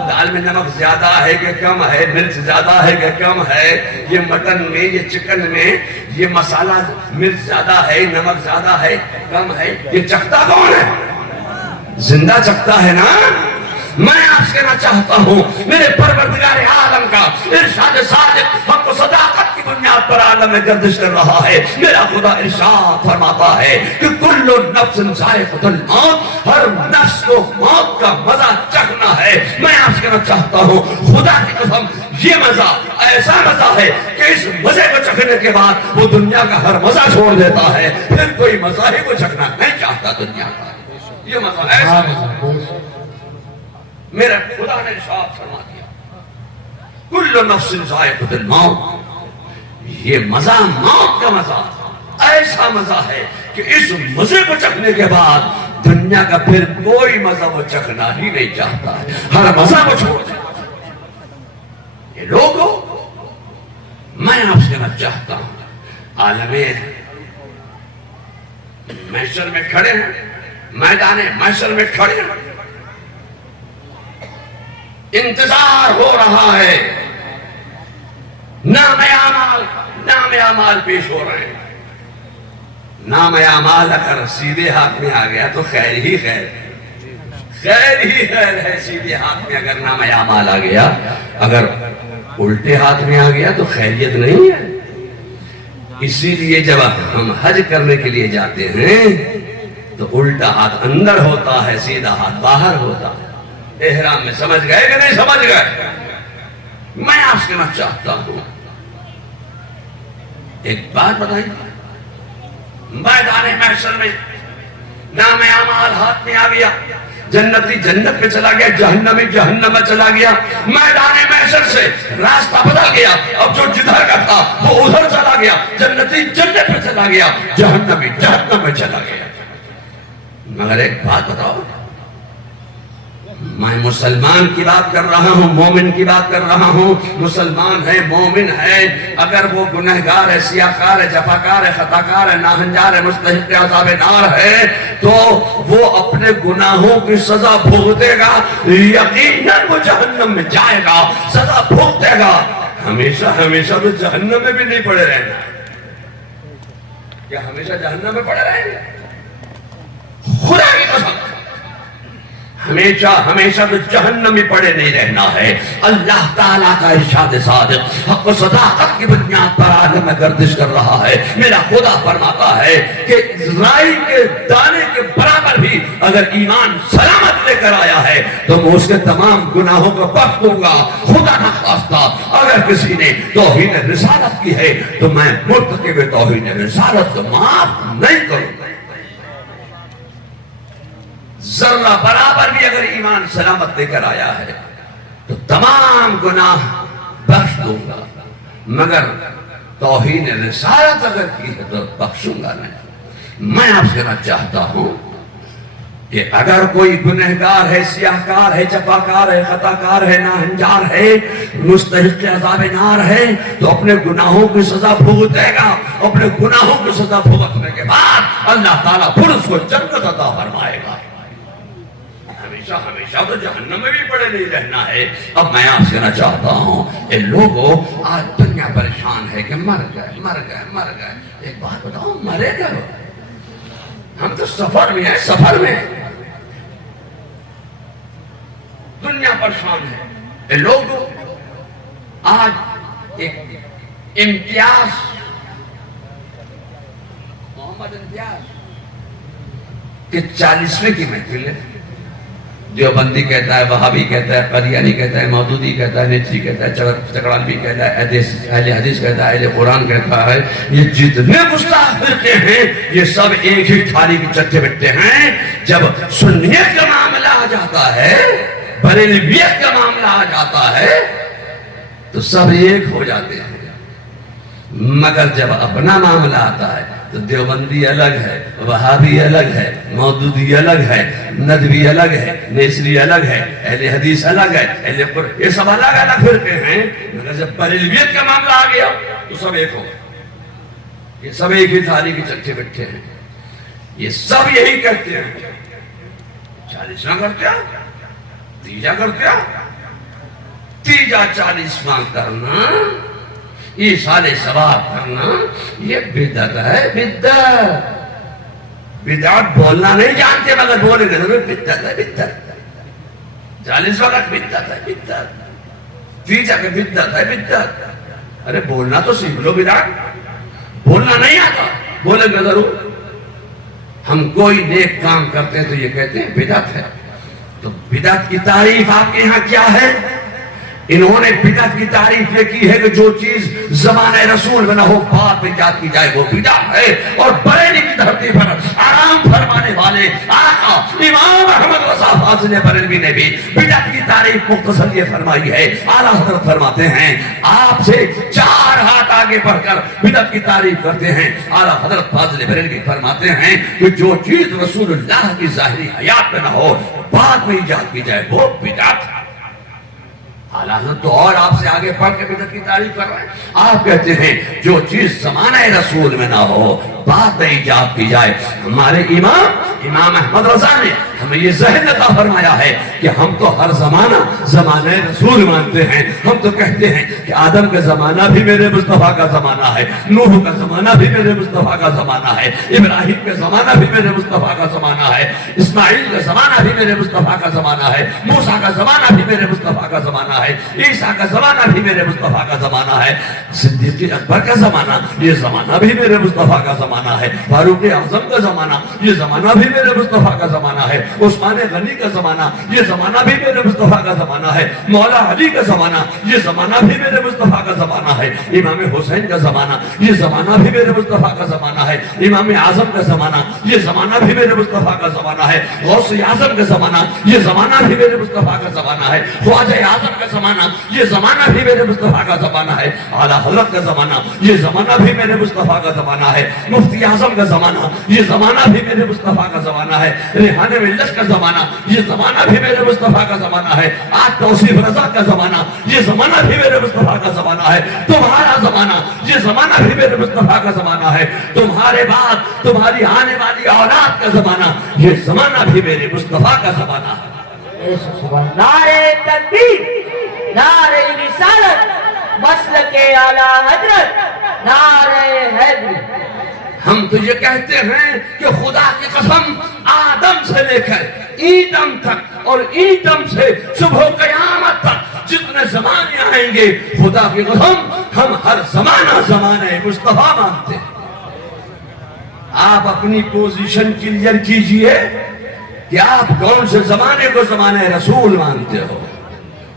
دال میں نمک زیادہ ہے کہ کم ہے، مرچ زیادہ ہے کہ کم ہے، یہ مٹن میں، یہ چکن میں یہ مسالہ مرچ زیادہ ہے، نمک زیادہ ہے، کم ہے، یہ چکھتا کون ہے؟ زندہ چکھتا ہے نا. میں آپ سے کہنا چاہتا ہوں میرے پروردگار عالم کا ارشاد صادق حق و صداقت کی بنیاد پر عالم میں گردش کر رہا ہے. میرا خدا ارشاد فرماتا ہے کہ کل نفس ذائقۃ الموت، ہر نفس کو موت کا مزہ چکھنا ہے. میں آپ سے کہنا چاہتا ہوں خدا کی قسم یہ مزہ ایسا مزہ ہے کہ اس مزے کو چکھنے کے بعد وہ دنیا کا ہر مزہ چھوڑ دیتا ہے، پھر کوئی مزہ ہی کو چکھنا نہیں چاہتا دنیا کا. یہ مزہ ایسا مزہ میرا خدا نے ارشاد فرما دیا کل نفس ذائقۃ الموت. یہ مزہ موت کا مزہ ایسا مزہ ہے کہ اس مزے کو چکھنے کے بعد دنیا کا پھر کوئی مزہ وہ چکھنا ہی نہیں چاہتا ہے، ہر مزہ وہ چھوڑ دیتا. یہ لوگوں میں آپ سے کہنا چاہتا ہوں عالم محشر میں کھڑے ہیں، میدان محشر میں کھڑے ہیں، انتظار ہو رہا ہے، نام اعمال پیش ہو رہے ہیں. نام اعمال اگر سیدھے ہاتھ میں آ گیا تو خیر ہی خیر ہے، خیر ہی خیر ہے. سیدھے ہاتھ میں اگر نام اعمال آ گیا، اگر الٹے ہاتھ میں آ گیا تو خیریت نہیں ہے. اسی لیے جب ہم حج کرنے کے لیے جاتے ہیں تو الٹا ہاتھ اندر ہوتا ہے، سیدھا ہاتھ باہر ہوتا ہے. احرام میں سمجھ گئے کہ نہیں سمجھ گئے؟ میں آپ سے کہنا چاہتا ہوں ایک بات بتائیے، میدان محشر میں نام اعمال ہاتھ میں آ گیا، جنتی جنت میں چلا گیا، جہنمی جہنم میں چلا گیا. میدان محشر سے راستہ بدل گیا، اب جو جدھر کا تھا وہ ادھر چلا گیا، جنتی جنت میں چلا گیا، جہنمی جہنم میں چلا گیا. مگر ایک بات بتاؤ، میں مسلمان کی بات کر رہا ہوں، مومن کی بات کر رہا ہوں. مسلمان ہے، مومن ہے، اگر وہ گنہگار ہے، سیاہکار ہے، جفاکار ہے، خطاکار ہے، ناہنجار ہے، مستحق عذاب نار ہے تو وہ اپنے گناہوں کی سزا بھگتے گا. یقیناً وہ جہنم میں جائے گا، سزا بھگتے گا. ہمیشہ ہمیشہ تو جہنم میں بھی نہیں پڑے رہنا. کیا ہمیشہ جہنم میں پڑے رہیں گے؟ خدا کی قسم ہمیشہ ہمیشہ تو جہنم میں پڑے نہیں رہنا ہے. اللہ تعالیٰ کا ارشاد صادق حق و صداقت کی بنیاد پر عالم میں گردش کر رہا ہے. میرا خدا فرماتا ہے کہ رائی کے دانے کے برابر بھی اگر ایمان سلامت لے کر آیا ہے تو میں اس کے تمام گناہوں کو بخش دوں گا. خدا نہ خواستہ اگر کسی نے توہین رسالت کی ہے تو میں مرتکب توہین رسالت کو معاف نہیں کروں گا. ذرہ برابر بھی اگر ایمان سلامت لے کر آیا ہے تو تمام گناہ بخش دوں گا، مگر توہین رسالت اگر کی ہے تو بخشوں گا نہیں. میں آپ سے کہنا چاہتا ہوں کہ اگر کوئی گنہگار ہے، سیاہکار ہے، جفاکار ہے، خطاکار ہے، ناہنجار ہے، مستحق عذاب نار ہے تو اپنے گناہوں کی سزا بھگتے گا. اپنے گناہوں کی سزا بھگتنے کے بعد اللہ تعالیٰ پھر اس کو جنت عطا فرمائے گا. ہمیشہ ہمیشہ تو جہنم میں بھی پڑے نہیں رہنا ہے. اب میں آپ سے کہنا چاہتا ہوں اے لوگوں، آج دنیا پریشان ہے کہ مر گئے مر گئے مر گئے. ایک بات بتاؤ، مرے گئے؟ ہم تو سفر میں ہیں، سفر میں. دنیا پریشان ہے. اے لوگوں، آج ایک امتیاز، محمد امتیاز کہ 40ویں کی محفل ہے. دیوبندی کہتا ہے، وہابی کہتا ہے، قادیانی کہتا ہے، مودودی کہتا ہے، نیچری کہتا ہے، چکڑالوی کہتا ہے، اہل حدیث کہتا ہے، اہل قرآن کہتا ہے، یہ جتنے گستاخ فرقے ہیں یہ سب ایک ہی تھالی کے چٹے بٹے ہیں۔ جب سنیت کا معاملہ آ جاتا ہے، بریلویت کا معاملہ آ جاتا ہے تو سب ایک ہو جاتے ہیں، مگر جب اپنا معاملہ آتا ہے تو دیوبندی الگ ہے، وہابی الگ ہے، مودودی الگ ہے، ندوی الگ ہے، نیسری الگ ہے، اہل حدیث الگ ہے، اہل قرآن، یہ سب الگ الگ فرقے ہیں، مگر جب بریلویت کا معاملہ آ گیا تو سب ایک ہو گئے۔ یہ سب ایک ہی تھالی کے چٹے بٹھے ہیں، یہ سب یہی کرتے ہیں، 40واں کرتے ہیں، تیجا کرتے ہیں، تیجا 40واں کرنا، ایصال ثواب کرنا، یہ بدعت ہے، بدعت۔ بدعت بولنا نہیں جانتے مگر بولے گے ضرور بدعت ہے، بدعت۔ 40 وقت بدعت ہے، بدعت۔ تیجا کے بدعت ہے، بدعت۔ ارے بولنا تو سیکھ لو، بدعت بولنا نہیں آتا، بولے گے ضرور۔ ہم کوئی نیک کام کرتے ہیں تو یہ کہتے ہیں بدعت ہے۔ تو بدعت کی تعریف آپ کے ہاں کیا ہے؟ انہوں نے بدعت کی تعریف یہ کی ہے کہ جو چیز زمانہ رسول میں نہ ہو بعد میں ایجاد کی جائے وہ بدعت ہے۔ اور بریلی کی دھرتی پر آرام فرمانے والے آقا امام احمد رضا فاضل بریلوی نے بھی بدعت کی تعریف مختصر یہ فرمائی ہے۔ اعلیٰ حضرت فرماتے ہیں، آپ سے 4 ہاتھ آگے بڑھ کر بدعت کی تعریف کرتے ہیں۔ اعلیٰ حضرت فاضل بریلوی فرماتے ہیں کہ جو چیز رسول اللہ کی ظاہری حیات میں نہ ہو بعد میں ایجاد کی جائے وہ بدعت ہے۔ حالانکہ تو اور آپ سے آگے پڑھ کے بدعت کی تعریف کر رہے ہیں۔ آپ کہتے ہیں جو چیز زمانہ رسول میں نہ ہو بعد میں ایجاد کی جائے۔ ہمارے امام احمد رضا نے ہمیں یہ ذہن عطا فرمایا ہے کہ ہم تو ہر زمانہ رسول مانتے ہیں۔ ہم تو کہتے ہیں کہ آدم کا زمانہ بھی میرے مصطفیٰ کا زمانہ ہے، نوح کا زمانہ بھی میرے مصطفیٰ کا زمانہ ہے، ابراہیم کا زمانہ بھی میرے مصطفیٰ کا زمانہ ہے، اسماعیل کا زمانہ بھی میرے مصطفیٰ کا زمانہ ہے، موسیٰ کا زمانہ بھی میرے مصطفیٰ کا زمانہ ہے، عیسیٰ کا زمانہ بھی میرے مصطفیٰ کا زمانہ ہے، صدیق اکبر کا زمانہ یہ زمانہ بھی میرے مصطفیٰ کا زمانہ ہے، فاروق اعظم کا زمانہ یہ زمانہ بھی میرے مصطفیٰ کا زمانہ ہے، عثمان غنی کا زمانہ یہ زمانہ بھی میرے مصطفیٰ کا زمانہ ہے، مولا علی کا زمانہ یہ زمانہ بھی میرے مصطفیٰ کا زمانہ ہے، امام حسین کا زمانہ یہ زمانہ بھی میرے مصطفیٰ کا زمانہ ہے، امام اعظم کا زمانہ یہ زمانہ بھی میرے مصطفیٰ کا زمانہ ہے، غوث اعظم کا زمانہ یہ زمانہ بھی میرے مصطفیٰ کا زمانہ ہے، خواجہ اعظم کا زمانہ یہ زمانہ بھی میرے مصطفیٰ کا زمانہ ہے، اعلیٰ حضرت کا زمانہ یہ زمانہ بھی میرے مصطفیٰ کا زمانہ ہے، مفتی اعظم کا زمانہ یہ زمانہ بھی میرے مصطفیٰ کا زمانہ ہے، ریحان ملت کا زمانہ یہ زمانہ بھی میرے مصطفیٰ کا زمانہ ہے، آج توصیف رضا کا زمانہ یہ زمانہ بھی میرے مصطفیٰ کا زمانہ ہے، تمہارا زمانہ یہ زمانہ بھی میرے مصطفیٰ کا زمانہ ہے، تمہارے بعد تمہاری آنے والی اولاد کا زمانہ یہ زمانہ بھی میرے مصطفیٰ کا زمانہ ہے۔ نعرہ تکبیر، نعرہ رسالت، مسلک اعلیٰ حضرت، نعرہ حیدری۔ ہم تو یہ کہتے ہیں کہ خدا کی قسم آدم سے لے کر ایدم تک اور ایدم سے صبح قیامت تک جتنے زمانے آئیں گے خدا کی قسم ہم ہر زمانہ مصطفیٰ مانتے ہیں۔ آپ اپنی پوزیشن کلیئر کیجئے کہ آپ کون سے زمانے کو زمانہ رسول مانتے ہو۔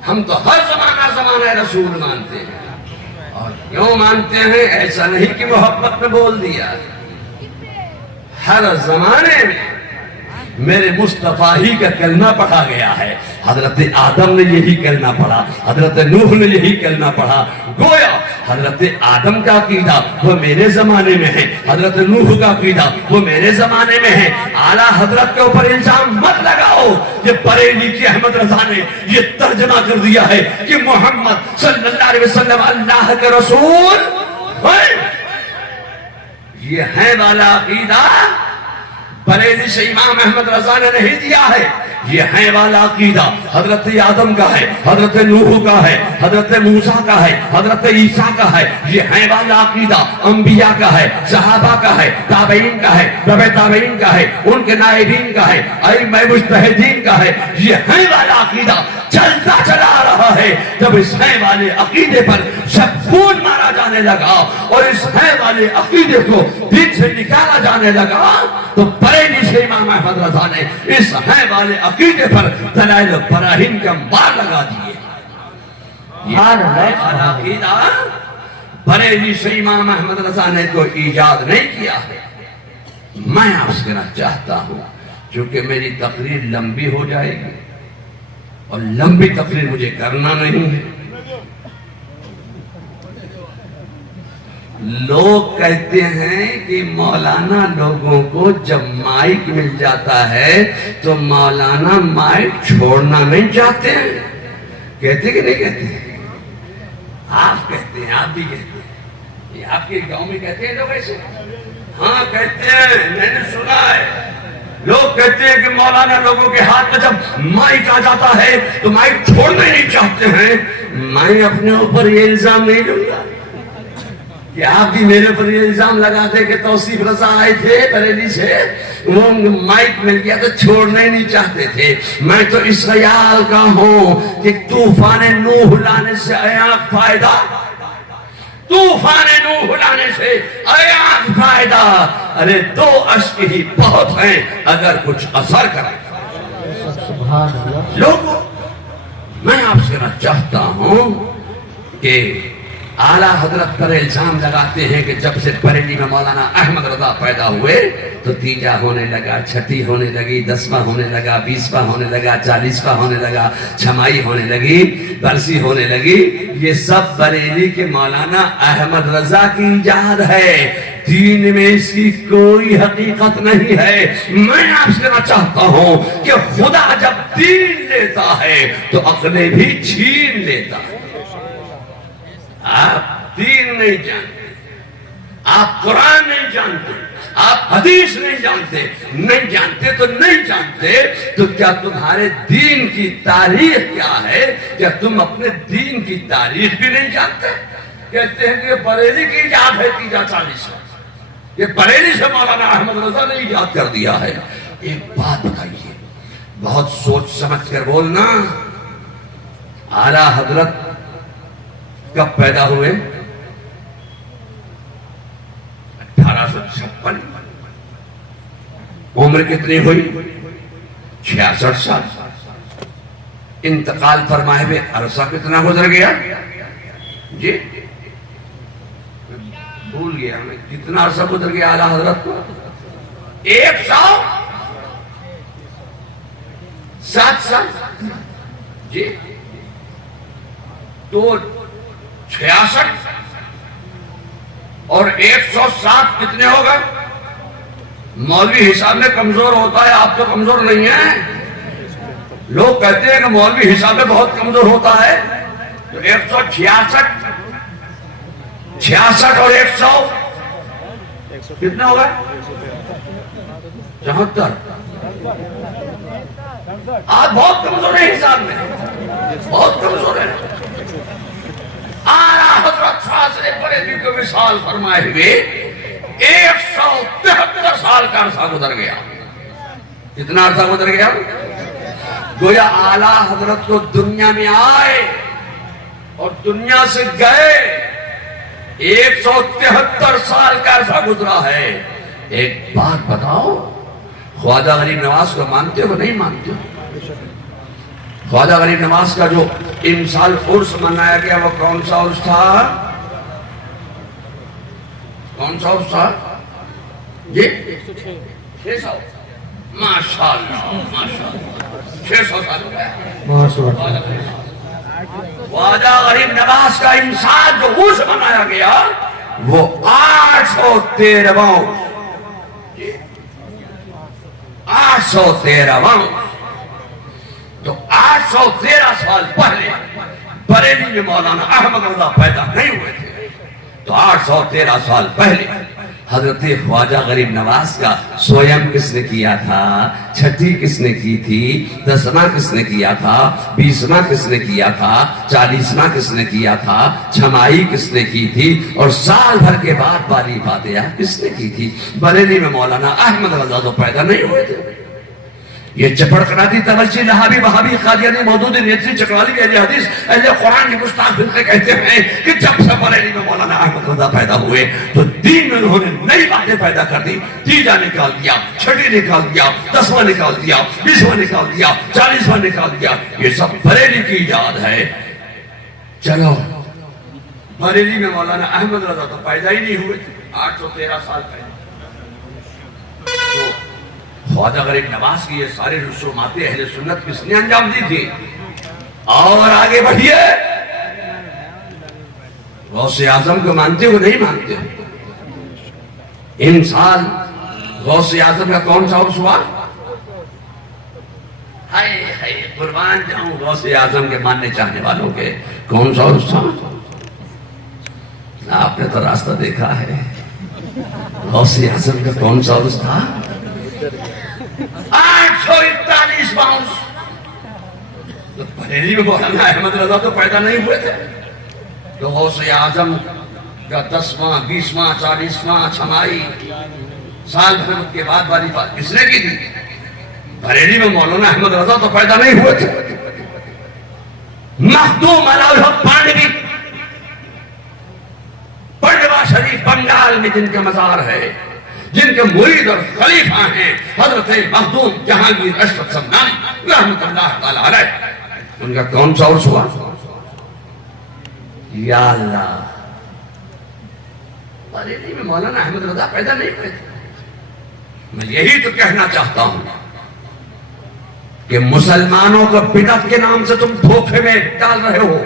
ہم تو ہر زمانہ رسول مانتے ہیں۔ اور کیوں مانتے ہیں؟ ایسا نہیں کہ محبت میں بول دیا، ہر زمانے میں میرے مصطفیٰ ہی کا کلمہ پڑھا گیا ہے۔ حضرت آدم نے یہی کلمہ پڑھا، حضرت نوح نے یہی کلمہ پڑھا، گویا حضرت آدم کا عقیدہ وہ میرے زمانے میں ہے، حضرت نوح کا عقیدہ وہ میرے زمانے میں ہے۔ اعلیٰ حضرت کے اوپر الزام مت لگاؤ۔ یہ بریلی کی احمد رضا نے یہ ترجمہ کر دیا ہے کہ محمد صلی اللہ علیہ وسلم اللہ کے رسول ہیں۔ یہ ہے والا عقیدہ بریلی سے امام احمد رضا نے نہیں دیا ہے، یہ ہے والا عقیدہ حضرت آدم کا ہے، حضرت نوح کا ہے، حضرت موسیٰ کا ہے، حضرت عیسیٰ کا ہے، یہ ہے والا عقیدہ انبیاء کا ہے، صحابہ کا ہے، تابعین کا ہے، ربع تابعین کا ہے، ان کے نائبین کا ہے، ائمہ مجتہدین کا ہے، یہ ہے والا عقیدہ چلتا چلا رہا ہے۔ جب اس ہے والے عقیدے پر سب خون مارا جانے لگا اور اس ہے والے عقیدے کو دین سے نکالا جانے لگا تو بریلی سے امام احمد رضا نے اس ہے والے عقیدے پر دلائل و براہین کے انبار لگا دیے. یہ عقیدہ بریلی سے امام احمد رضا نے کوئی ایجاد نہیں کیا ہے. میں آپ سے کہنا چاہتا ہوں چونکہ میری تقریر لمبی ہو جائے گی اور لمبی تقریر مجھے کرنا نہیں ہے. لوگ کہتے ہیں کہ مولانا لوگوں کو جب مائک مل جاتا ہے تو مولانا مائک چھوڑنا نہیں چاہتے ہیں. کہتے کہ نہیں کہتے ہیں؟ آپ کہتے ہیں, آپ بھی کہتے ہیں. یہ آپ کے گاؤں میں کہتے ہیں لوگ ایسے؟ ہاں کہتے ہیں, میں نے سنا ہے. لوگ کہتے ہیں کہ مولانا لوگوں کے ہاتھ میں جب مائک آ جاتا ہے تو مائک چھوڑنا نہیں چاہتے ہیں. میں اپنے اوپر یہ الزام نہیں لوں گا کہ آپ بھی میرے پر یہ الزام لگاتے کہ توصیف رضا آئے تھے بریلی سے, وہ مائک مل گیا تو چھوڑنا ہی نہیں چاہتے تھے. میں تو اس خیال کا ہوں کہ طوفان نوح لانے سے عیاق فائدہ, طوفان نوح لانے سے عیاق فائدہ. ارے 2 اشک ہی بہت ہیں اگر کچھ اثر کریں. لوگوں, میں آپ سے کہنا چاہتا ہوں کہ اعلیٰ حضرت پر الزام لگاتے ہیں کہ جب سے بریلی میں مولانا احمد رضا پیدا ہوئے تو تیجا ہونے لگا, چھٹی ہونے لگی, 10واں ہونے لگا, 20واں ہونے لگا, 40واں ہونے لگا, چھمائی ہونے لگی, برسی ہونے لگی. یہ سب بریلی کے مولانا احمد رضا کی ایجاد ہے. دین میں اس کی کوئی حقیقت نہیں ہے. میں آپ سے کہنا چاہتا ہوں کہ خدا جب دین لیتا ہے تو عقلیں بھی چھین لیتا ہے. آپ دین نہیں جانتے, آپ قرآن نہیں جانتے, آپ حدیث نہیں جانتے. نہیں جانتے تو نہیں جانتے, تو کیا تمہارے دین کی تاریخ کیا ہے؟ کیا تم اپنے دین کی تاریخ بھی نہیں جانتے؟ کہتے ہیں کہ یہ بریلی کی ایجاد ہے 40 میں, یہ بریلی سے مولانا احمد رضا نے ایجاد کر دیا ہے. ایک بات بتائیے, بہت سوچ سمجھ کر بولنا. اعلیٰ حضرت کب پیدا ہوئے؟ 1856. عمر کتنی ہوئی؟ 66 سال. انتقال فرمائے ہوئے عرصہ کتنا گزر گیا جی؟ بھول گیا میں, کتنا عرصہ گزر گیا اعلیٰ حضرت کو؟ 107 سال جی. تو 66 اور 107 کتنے ہو گئے؟ مولوی حساب میں کمزور ہوتا ہے, آپ تو کمزور نہیں ہیں. لوگ کہتے ہیں کہ مولوی حساب میں بہت کمزور ہوتا ہے. تو 166 اور 100 کتنے ہو گئے؟ 74. آپ بہت کمزور ہیں حساب میں, بہت کمزور ہیں. اعلیٰ حضرت فاضل بریلوی کو وصال فرمائے ہوئے 173 سال کا عرصہ گزر گیا. کتنا عرصہ گزر گیا؟ گویا اعلیٰ حضرت کو دنیا میں آئے اور دنیا سے گئے 173 سال کا عرصہ گزرا ہے. ایک بات بتاؤ, خواجہ غریب نواز کو مانتے ہو نہیں مانتے ہو؟ خواجہ غریب نواز کا جو امسال عرس منایا گیا وہ کون سا عرس تھا؟ کون سا عرس تھا جی؟ 600. ماشاءاللہ ماشاءاللہ 600 سال ہو گیا. خواجہ غریب نواز کا امسال جو عرس منایا گیا وہ 813 813. تو 813 سال پہلے بریلی میں مولانا احمد رضا پیدا نہیں ہوئے تھے. تو 813 سال پہلے حضرت خواجہ غریب نواز کا سویم کس نے کیا تھا؟ چھٹی کس نے کی تھی؟ 10واں کس نے کیا تھا؟ 20واں کس نے کیا تھا؟ 40واں کس نے کیا تھا؟ چھمائی کس نے کی تھی؟ اور سال بھر کے بعد والی فاتحہ کس نے کی تھی؟ بریلی میں مولانا احمد رضا تو پیدا نہیں ہوئے تھے. یہ چپڑکراتی تبرچی لہابی وہابی قادیانی مودودی نیتری چکرالی اہل حدیث اہل قرآن کی گستاخ فرقے کہتے ہیں کہ جب سے بریلی میں مولانا احمد رضا پیدا ہوئے تو دین میں انہوں نے نئی باتیں پیدا کر دی. تیجا نکال دیا, چھٹی نکال دیا, 10واں نکال دیا, 20واں نکال دیا, 40واں نکال دیا. یہ سب بریلی کی ایجاد ہے. چلو بریلی میں مولانا احمد رضا تو پیدا ہی نہیں ہوئے, 813 سال پہلے. خواجہ غریب نواز کی یہ سارے رسومات اہل سنت کس نے انجام دی تھی؟ اور آگے بڑھئے. غوث اعظم کو مانتے ہو نہیں مانتے ہو؟ ان سال غوث اعظم کا کون سا عرص ہوا؟ ہائے قربان جاؤں غوث اعظم کے ماننے چاہنے والوں کے کون سا عرص تھا؟ آپ نے تو راستہ دیکھا ہے. غوث اعظم کا کون سا عرص تھا؟ 841 باؤنس. تو بریلی میں مولانا احمد رضا تو پیدا نہیں ہوئے تھے. تو غوث اعظم کا 10واں 20واں 40واں چھمائی سال بھر کے بعد والی بات کس نے کی تھی؟ بریلی میں مولانا احمد رضا تو پیدا نہیں ہوئے تھے. مخدوم علی الحق پانڈوی پنڈوا شریف بنگال میں جن کا مزار ہے, جن کے مرید اور خلیفہ ہیں حضرت مخدوم جہانگیر اشرف سمنانی رحمت اللہ تعالیٰ علیہ, ان کا کون سا عرص ہوا؟ یا اللہ, بریلی میں مولانا احمد رضا پیدا نہیں ہوئے تھے. میں یہی تو کہنا چاہتا ہوں کہ مسلمانوں کو بدعت کے نام سے تم دھوکے میں ڈال رہے ہو.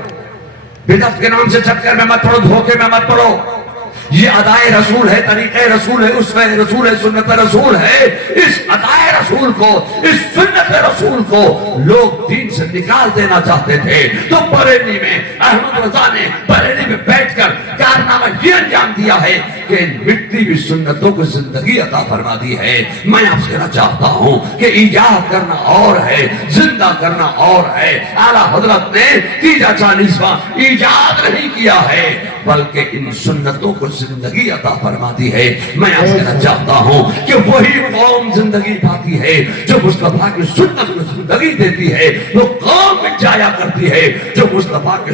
بدعت کے نام سے چکر میں مت پڑو, دھوکے میں مت پڑو. یہ ادائے رسول ہے, طریقہ رسول ہے, اسوہ رسول ہے, سنت رسول ہے. اس ادائے رسول کو, اس سنت رسول کو لوگ دین سے نکال دینا چاہتے تھے. تو بریلی میں احمد رضا نے بریلی میں بیٹھ کر کارنامہ یہ انجام دیا ہے کہ ان مٹی ہوئی سنتوں کو زندگی عطا فرما دی ہے. میں آپ سے کہنا چاہتا ہوں کہ ایجاد کرنا اور ہے, زندہ کرنا اور ہے. اعلیٰ حضرت نے 40واں ایجاد نہیں کیا ہے بلکہ ان سنتوں کو زندگی عطا فرما دی ہے. میں آپ سے کہنا چاہتا ہوں کہ وہی قوم زندگی پاتی ہے جو مصطفیٰ کی سنت کو زندگی دیتی ہے. وہ قوم میں جایا کرتی ہے جو مصطفیٰ کے